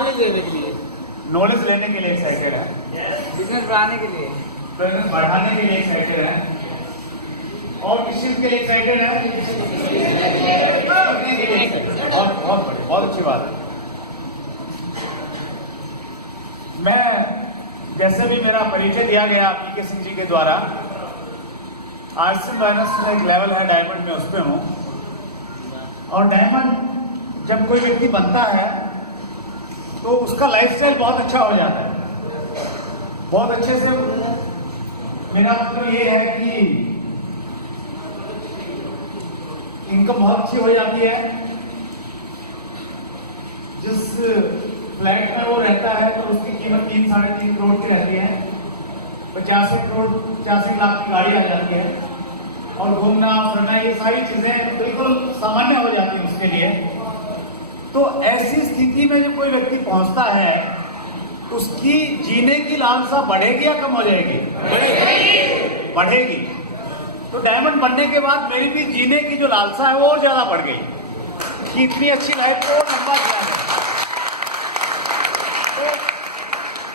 Knowledge लेने के लिए, नॉलेज लेने के लिए एक्साइटेड है, बिजनेस बढ़ाने के लिए, बिजनेस बढ़ाने के लिए एक्साइटेड है, और किस चीज के लिए एक्साइटेड है? बहुत अच्छी बात है। मैं जैसे भी मेरा परिचय दिया गया पीके सिंह जी के द्वारा, आर्ट्स एंड फाइनेंस में एक लेवल है डायमंड में, उस पर हूँ। और डायमंड जब कोई व्यक्ति बनता है तो उसका लाइफस्टाइल बहुत अच्छा हो जाता है, बहुत अच्छे से। मेरा मतलब ये है कि इनकम बहुत अच्छी हो जाती है। जिस फ्लैट में वो रहता है तो उसकी कीमत 3-3.5 करोड़ की रहती है, 85 लाख की गाड़ी आ जाती है, और घूमना फिरना ये सारी चीजें बिल्कुल सामान्य हो जाती है उसके लिए। तो ऐसी स्थिति में जब कोई व्यक्ति पहुंचता है, उसकी जीने की लालसा बढ़ेगी या कम हो जाएगी? बढ़ेगी। तो डायमंड बनने के बाद मेरी भी जीने की जो लालसा है वो और ज्यादा बढ़ गई कि इतनी अच्छी लाइफ को लंबा किया है। तो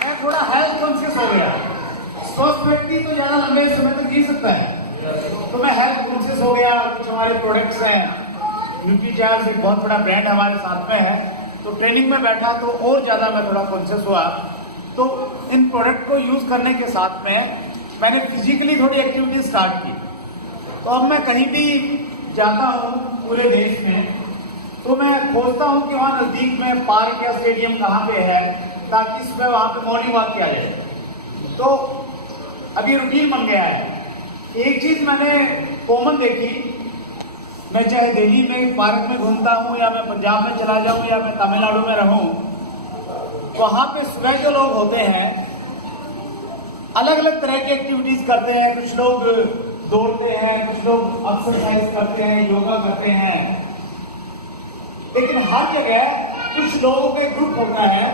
मैं थोड़ा हेल्थ कॉन्शियस हो गया। स्वस्थ व्यक्ति तो ज्यादा लंबे समय तक जी सकता है, तो मैं हेल्थ कॉन्शियस हो गया। कुछ हमारे प्रोडक्ट्स हैं, न्यूट्रीचार्ज एक बहुत बड़ा ब्रांड हमारे साथ में है, तो ट्रेनिंग में बैठा तो और ज्यादा मैं थोड़ा कॉन्शियस हुआ। तो इन प्रोडक्ट को यूज करने के साथ में मैंने फिजिकली थोड़ी एक्टिविटी स्टार्ट की। तो अब मैं कहीं भी जाता हूँ पूरे देश में, तो मैं खोजता हूँ कि वहाँ नजदीक में पार्क या स्टेडियम कहाँ पे है, ताकि सुबह वहाँ पे मॉर्निंग वॉक किया जाए। तो अभी रूटीन बन गया है। एक चीज मैंने कॉमन देखी, मैं चाहे दिल्ली में पार्क में घूमता हूँ, या मैं पंजाब में चला जाऊँ, या मैं तमिलनाडु में रहूँ, वहाँ पे सुबह जो लोग होते हैं अलग अलग तरह की एक्टिविटीज करते हैं। कुछ लोग दौड़ते हैं, कुछ लोग एक्सरसाइज करते हैं, योगा करते हैं, लेकिन हर जगह कुछ लोगों का ग्रुप होता है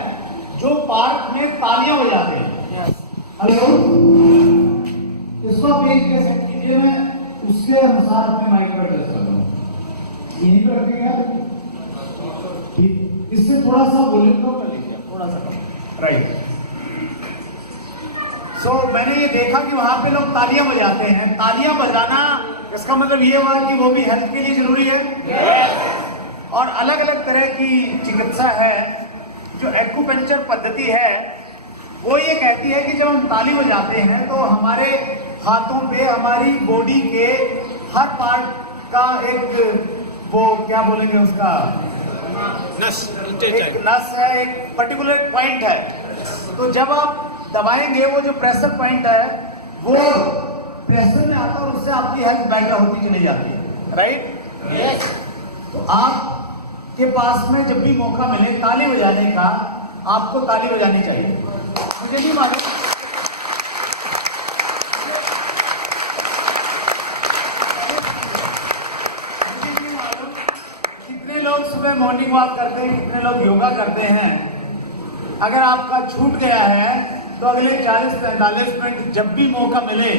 जो पार्क में तालियां बजाते हैं। हेलो, इसको आप पेज कर सेट कीजिए, मैं उसके अनुसार अपने माइक पर एडजस्ट कर रहा हूँ। यहीं पर रखेगा, ठीक। इससे थोड़ा सा वॉल्यूम कम कर लीजिए, थोड़ा सा कम, राइट। सो मैंने ये देखा कि वहां पे लोग तालियां बजाते हैं। तालियां बजाना इसका मतलब ये हुआ कि वो भी हेल्थ के लिए जरूरी है। और अलग अलग तरह की चिकित्सा है, जो एक्यूपंक्चर पद्धति है, वो ये कहती है कि जब हम ताली बजाते हैं तो हमारे हाथों पे, हमारी बॉडी के हर पार्ट का एक, वो क्या बोलेंगे उसका, एक नस है, एक पर्टिकुलर पॉइंट है। तो जब आप दबाएंगे, वो जो प्रेशर पॉइंट है वो प्रेशर में आता है और उससे आपकी हेल्थ बेटर होती चली जाती है, राइट? यस। तो आप के पास में जब भी मौका मिले ताली बजाने का, आपको ताली बजानी चाहिए। मुझे नहीं मालूम कितने लोग सुबह मॉर्निंग वॉक करते हैं, कितने लोग योगा करते हैं। अगर आपका छूट गया है तो अगले 40-45 मिनट जब भी मौका मिले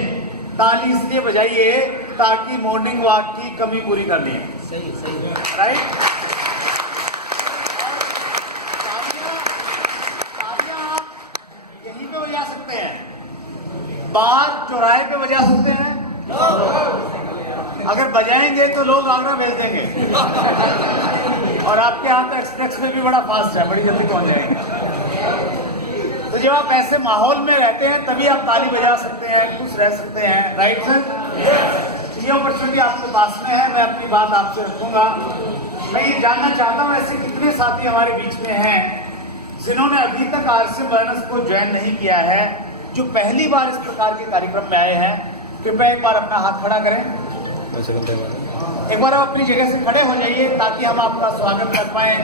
ताली इसलिए बजाइए ताकि मॉर्निंग वॉक की कमी पूरी करनी है। सही सही, राइट। बजा सकते हैं, बाहर चौराहे पे बजा सकते हैं। अगर बजाएंगे तो लोग आगरा भेज देंगे और आपके यहाँ तो एक्सप्रेस में भी बड़ा फास्ट है, बड़ी जल्दी पहुंच जाएंगे। तो जब आप ऐसे माहौल में रहते हैं तभी आप ताली बजा सकते हैं, खुश रह सकते हैं, राइट सर? ये अपॉर्चुनिटी आपके पास में है, मैं अपनी बात आपसे रखूंगा। मैं ये जानना चाहता हूँ ऐसे कितने साथी हमारे बीच में हैं जिन्होंने अभी तक आरसीएम वेलनेस को ज्वाइन नहीं किया है, जो पहली बार इस प्रकार के कार्यक्रम में आए हैं। कृपया एक बार अपना हाथ खड़ा करें। एक बार आप अपनी जगह से खड़े हो जाइए ताकि हम आपका स्वागत कर पाए।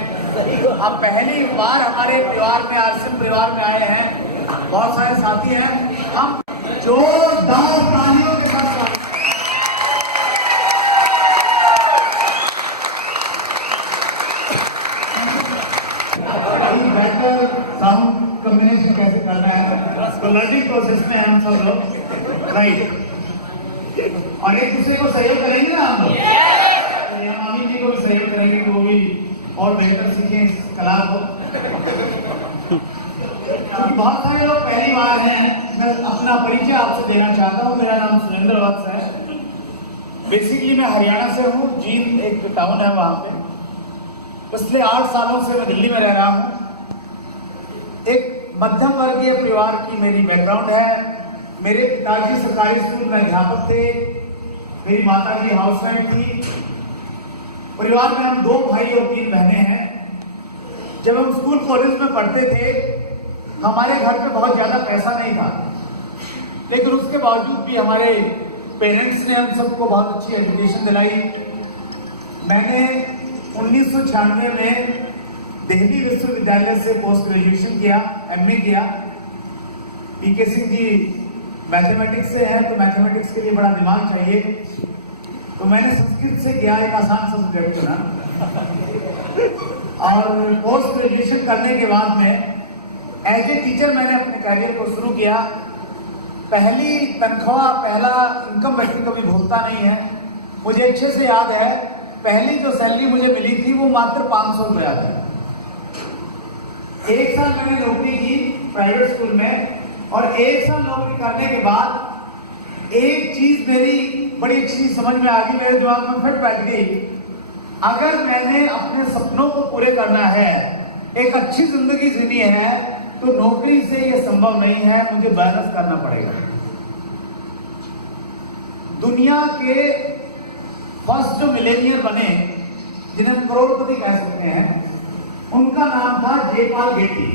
आप पहली बार हमारे परिवार में, आरसीएम परिवार में आए हैं, बहुत सारे साथी हैं, हम जोरदार तालियों के साथ स्वागत। बेहतर साउंड कॉम्बिनेशन कैसे करना है, तो लर्निंग प्रोसेस में हम सब लोग, राइट। और एक दूसरे को सहयोग करेंगे ना हम लोग, मामी जी को भी सहयोग करेंगे कि वो भी और बेहतर सीखें इस कला को। क्योंकि बहुत सारे लोग पहली बार हैं, मैं अपना परिचय आपसे देना चाहता हूँ। मेरा नाम सुरेंद्र वत्स है। बेसिकली मैं हरियाणा से हूँ, जींद एक टाउन है वहाँ पे। पिछले 8 सालों से मैं दिल्ली में रह रहा हूँ। एक मध्यम वर्गीय परिवार की मेरी बैकग्राउंड है। मेरे पिताजी सरकारी स्कूल में अध्यापक थे, मेरी माताजी हाउसवाइफ थी। परिवार में हम 2 भाई और 3 बहनें हैं। जब हम स्कूल कॉलेज में पढ़ते थे, हमारे घर पे बहुत ज्यादा पैसा नहीं था, लेकिन उसके बावजूद भी हमारे पेरेंट्स ने हम सबको बहुत अच्छी एजुकेशन दिलाई। मैंने 1996 में दिल्ली विश्वविद्यालय से पोस्ट ग्रेजुएशन किया, एमए किया। पीके सिंह जी मैथमेटिक्स से हैं, तो मैथमेटिक्स के लिए बड़ा दिमाग चाहिए, तो मैंने संस्कृत से किया, एक आसान सब्जेक्ट चुना। और पोस्ट ग्रेजुएशन करने के बाद में एज ए टीचर मैंने अपने करियर को शुरू किया। पहली तनख्वाह, पहला इनकम व्यक्ति कभी भूलता नहीं है। मुझे अच्छे से याद है, पहली जो सैलरी मुझे मिली थी वो मात्र 500 रुपया थी। 1 साल मैंने नौकरी की प्राइवेट स्कूल में, और 1 साल नौकरी करने के बाद एक चीज मेरी बड़ी अच्छी समझ में आ गई, मेरे दिमाग में फिट बैठ गई। अगर मैंने अपने सपनों को पूरे करना है, एक अच्छी जिंदगी जीनी है, तो नौकरी से ये संभव नहीं है, मुझे मेहनत करना पड़ेगा। दुनिया के फर्स्ट जो मिलेनियर बने, जिन्हें हम करोड़पति कह सकते हैं, उनका नाम था जयपाल गेटी।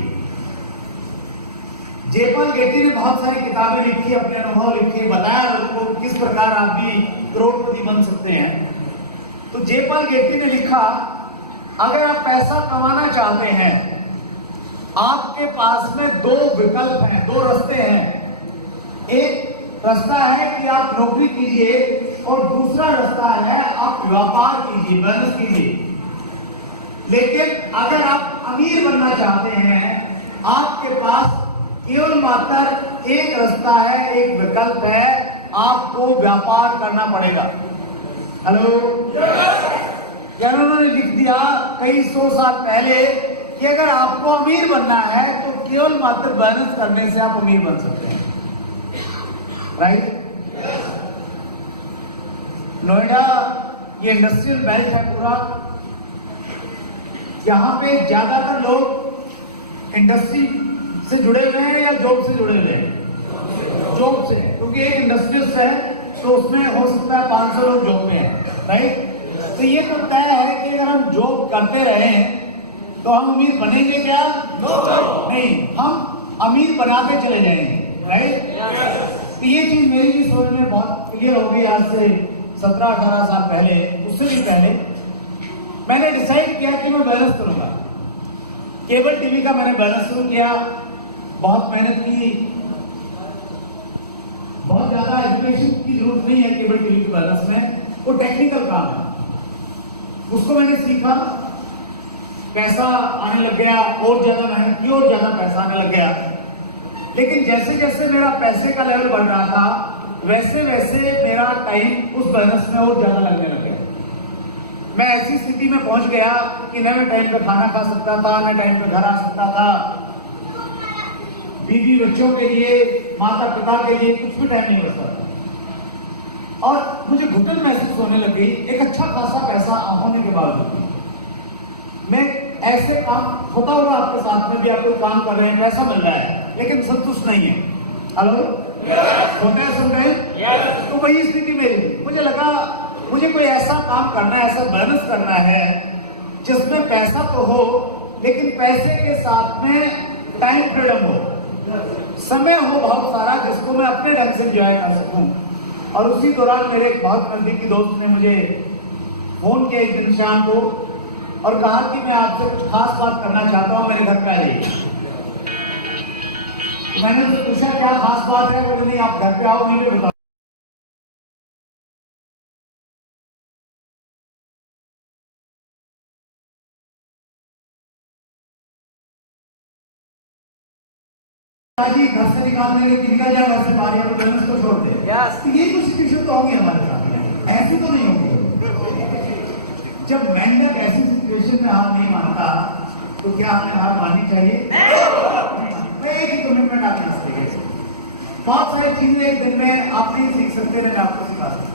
जयपाल गेटी ने बहुत सारी किताबें लिखी, अपने अनुभव लिखे, बताया लोगों को किस प्रकार आप भी करोड़पति बन सकते हैं। तो जयपाल गेटी ने लिखा, अगर आप पैसा कमाना चाहते हैं, आपके पास में 2 विकल्प हैं, 2 रास्ते हैं। एक रास्ता है कि आप नौकरी कीजिए, और दूसरा रास्ता है आप व्यापार कीजिए, बिजनेस कीजिए। लेकिन अगर आप अमीर बनना चाहते हैं, आपके पास केवल मात्र एक रास्ता है, एक विकल्प है, आपको व्यापार करना पड़ेगा। हेलो, क्या उन्होंने लिख दिया कई 100 साल पहले कि अगर आपको अमीर बनना है तो केवल मात्र बिजनेस करने से आप अमीर बन सकते हैं। राइट? नोएडा ये इंडस्ट्रियल बेल्ट है पूरा, यहाँ पे ज्यादातर लोग इंडस्ट्री से जुड़े हुए हैं या जॉब से जुड़े हुए हैं? जॉब से, क्योंकि एक इंडस्ट्रियलिस्ट है तो उसमें हो सकता है 500 लोग जॉब में हैं। राइट? तो ये तो तय है कि अगर हम जॉब करते रहे तो हम अमीर बनेंगे क्या? नहीं, हम अमीर बनाते चले जाएंगे। राइट? तो ये चीज मेरी भी सोच में बहुत क्लियर हो गई। आज से 17-18 साल पहले, उससे भी पहले मैंने डिसाइड किया कि मैं बिजनेस करूंगा। केबल टीवी का मैंने बिजनेस शुरू किया, बहुत मेहनत की। बहुत ज्यादा एजुकेशन की जरूरत नहीं है केबल टीवी के बिजनेस में, वो टेक्निकल काम है। उसको मैंने सीखा, पैसा आने लग गया, और ज्यादा मेहनत की और ज्यादा पैसा आने लग गया। लेकिन जैसे जैसे मेरा पैसे का लेवल बढ़ रहा था, वैसे वैसे मेरा टाइम उस बिजनेस में और ज्यादा लगने लग गया। मैं ऐसी स्थिति में पहुंच गया कि न मैं टाइम पे खाना खा सकता था, न टाइम पे घर आ सकता था। बीवी बच्चों के लिए, माता पिता के लिए कुछ भी टाइम नहीं बचता था, और मुझे घुटन महसूस होने लग गई। एक अच्छा खासा पैसा होने के बावजूद मैं ऐसे काम होता हुआ आपके साथ में भी आप कोई काम कर रहे हैं, पैसा मिल रहा है, लेकिन संतुष्ट नहीं है। हेलो, होता है समटाइम? तो वही स्थिति मेरी थी। मुझे लगा मुझे कोई ऐसा काम करना है, ऐसा बिजनेस करना है जिसमें पैसा तो हो, लेकिन पैसे के साथ में टाइम फ्रीडम हो, समय हो बहुत सारा, जिसको मैं अपने ढंग से एंजॉय कर सकूं। और उसी दौरान मेरे एक बहुत नजदीकी दोस्त ने मुझे फोन किया एक दिन शाम को, और कहा कि मैं आपसे कुछ खास बात करना चाहता हूं, मेरे घर पे आइए। मैंने उनसे पूछा क्या खास बात है? बोले नहीं, आप घर पे आओ, मुझे बताओ। घर से निकाल देंगे कि निकल जाए घर से बाहर, या तो बिजनेस को छोड़ दे। तो ये कुछ सिचुएशन तो होगी हमारे साथ, ऐसी तो नहीं होगी। जब मेंढक ऐसी सिचुएशन में हार नहीं मानता तो क्या हमें हार माननी चाहिए? मैं एक ही कमिटमेंट आपके यहाँ से लेके बहुत सारी चीजें एक दिन में आप नहीं सीख सकते, मैंने आपको सिखा सकता।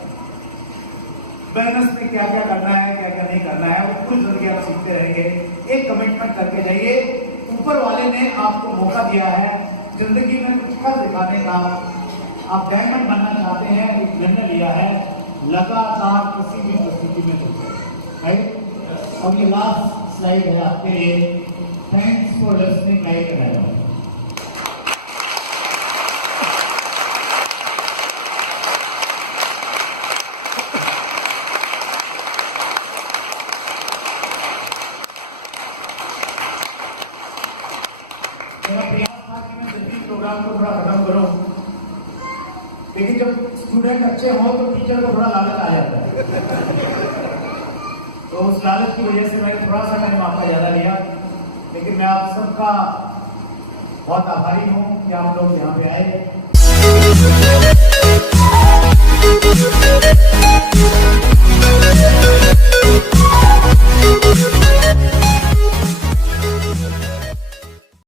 बिजनेस में क्या क्या करना है, क्या क्या नहीं करना है, वो पूरी जिंदगी आप सीखते रहेंगे। एक कमिटमेंट करके जाइए, ऊपर वाले ने आपको मौका दिया है जिंदगी में कुछ कर दिखाने का। आप डायमंड बनना चाहते हैं, एक निर्णय लिया है, लगातार किसी भी परिस्थिति में चलते राइट। अब ये लास्ट स्लाइड है आपके लिए। थैंक्स फॉर लिसनिंग लाइक मेरा प्रयास था कि मैं जल्दी प्रोग्राम को थोड़ा खत्म करूं, लेकिन जब स्टूडेंट अच्छे हों तो टीचर को थोड़ा लालच आ जाता है। तो उस लालच की वजह से मैंने थोड़ा सा टाइम आपका ज़्यादा लिया, लेकिन मैं आप सबका बहुत आभारी हूं कि आप लोग यहाँ पे आए।